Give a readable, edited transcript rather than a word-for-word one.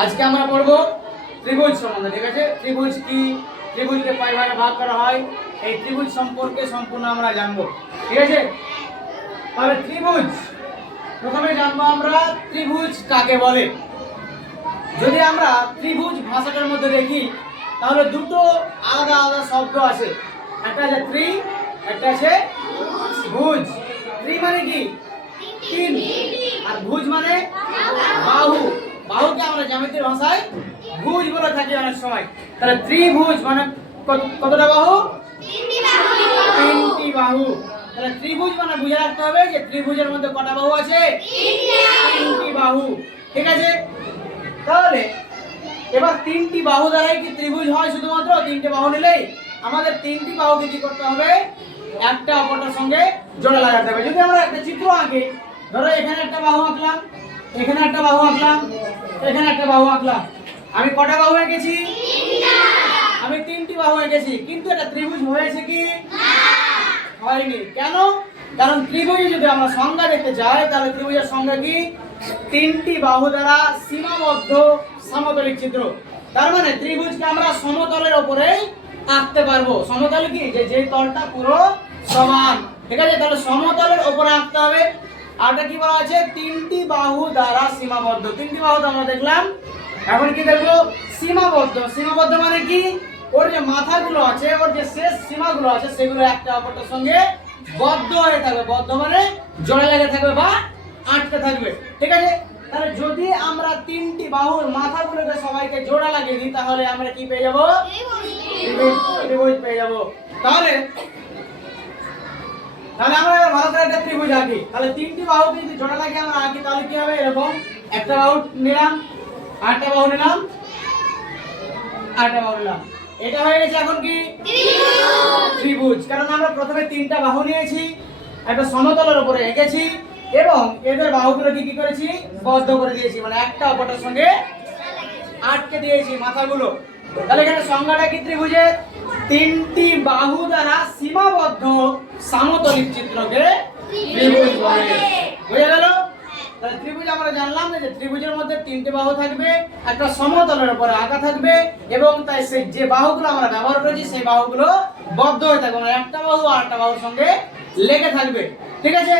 আজকে আমরা পড়ব ত্রিভুজ সম্বন্ধে। ঠিক আছে, ত্রিভুজ কি, ত্রিভুজকে কয় ভাগে ভাগ করা হয়, এই ত্রিভুজ সম্পর্কে সম্পূর্ণ আমরা জানবো। ঠিক আছে, তাহলে ত্রিভুজ প্রথমে জানবো আমরা ত্রিভুজ কাকে বলে। যদি আমরা ত্রিভুজ ভাষাটার মধ্যে দেখি তাহলে দুটো আলাদা আলাদা শব্দ আছে, একটা আছে ত্রি, একটা আছে ভুজ। ত্রি মানে কি তিন, আর ভুজ মানে বাহু। বাহুকে আমরা জ্যামিতির ভাষায় ভুজ বলে থাকি অনেক সময়। তাহলে ত্রিভুজ মানে কতটা বাহু? তিনটি বাহু। তাহলে ত্রিভুজ মানে বুঝে রাখতে হবে যে ত্রিভুজের মধ্যে কটা বাহু আছে? তিনটি বাহু। ঠিক আছে, তাহলে এবার তিনটি বাহু দ্বারাই কি ত্রিভুজ হয়? শুধুমাত্র তিনটে বাহু নিলেই? আমাদের তিনটি বাহুকে কি করতে হবে? একটা অপরটার সঙ্গে জোড়া লাগাতে হবে। যদি আমরা একটা চিত্র আঁকি, ধরো এখানে একটা বাহু আঁকলাম, এখানে একটা বাহু আঁকলাম, এখানে একটা বাহু আঁকলাম, আমি কটা বাহু এঁকেছি? আমি তিনটি বাহু এঁকেছি, কিন্তু এটা ত্রিভুজ হয়েছে কি? হয়নি। কেন? কারণ ত্রিভুজে যদি আমরা সংজ্ঞা দেখতে চাই তাহলে ত্রিভুজের সংজ্ঞা কি? তিনটি বাহু দ্বারা সীমাবদ্ধ সমতলিক চিত্র। তার মানে ত্রিভুজকে আমরা সমতলের উপরে আঁকতে পারবো। সমতল কি? যে তলটা পুরো সমান। ঠিক আছে, তাহলে সমতলের উপরে আঁকতে হবে। আরটা কি বলা আছে? তিনটি বাহু দ্বারা সীমাবদ্ধ। তিনটি বাহু তো আমরা দেখলাম, এখন কি দেখবো? সীমাবদ্ধ। সীমাবদ্ধ মানে কি? ওর যে মাথাগুলো আছে, ওর যে শেষ সীমাগুলো আছে, সেগুলো একটা অপরটার সঙ্গে বদ্ধ হয়ে থাকবে। বদ্ধ মানে জোড়া লেগে থাকবে বা আটকে থাকবে। ঠিক আছে, তাহলে যদি আমরা তিনটি বাহুর মাথাগুলোকে সবাইকে জোড়া লাগিয়ে দিই তাহলে আমরা কি পেয়ে যাবো? ত্রিভুজ পেয়ে যাবো। তাহলে আমরা ভালো করে একটা ত্রিভুজ আঁকি। তাহলে তিনটি বাহুকে যদি জোড়া লাগিয়ে আমরা আঁকি তাহলে কি হবে? এরকম একটা বাহু নিলাম, আরেকটা বাহু নিলাম, আরেকটা বাহু নিলাম, এটা হয়ে গেছে এখন কি? ত্রিভুজ। কারণ আমরা প্রথমে তিনটা বাহু নিয়েছি, একটা সমতলের উপরে এঁকেছি এবং এদের বাহুগুলোকে কি করেছি? বদ্ধ করে দিয়েছি, মানে একটা অপরটার সঙ্গে আটকে দিয়েছি মাথাগুলো। তাহলে এখানে সংজ্ঞাটা কি ত্রিভুজের? তিনটি বাহু দ্বারা সীমাবদ্ধ সমতলিক চিত্রকে ত্রিভুজ বলে। বুঝা গেল? তাহলে ত্রিভুজ আমরা জানলাম যে ত্রিভুজের মধ্যে তিনটি বাহু থাকবে, একটা সমতলের উপরে আঁকা থাকবে এবং তাই সেই যে বাহুগুলো আমরা ব্যবহার করেছি সেই বাহুগুলো বদ্ধ হয়ে থাকবে, মানে একটা বাহু আর একটা বাহুর সঙ্গে লেগে থাকবে। ঠিক আছে।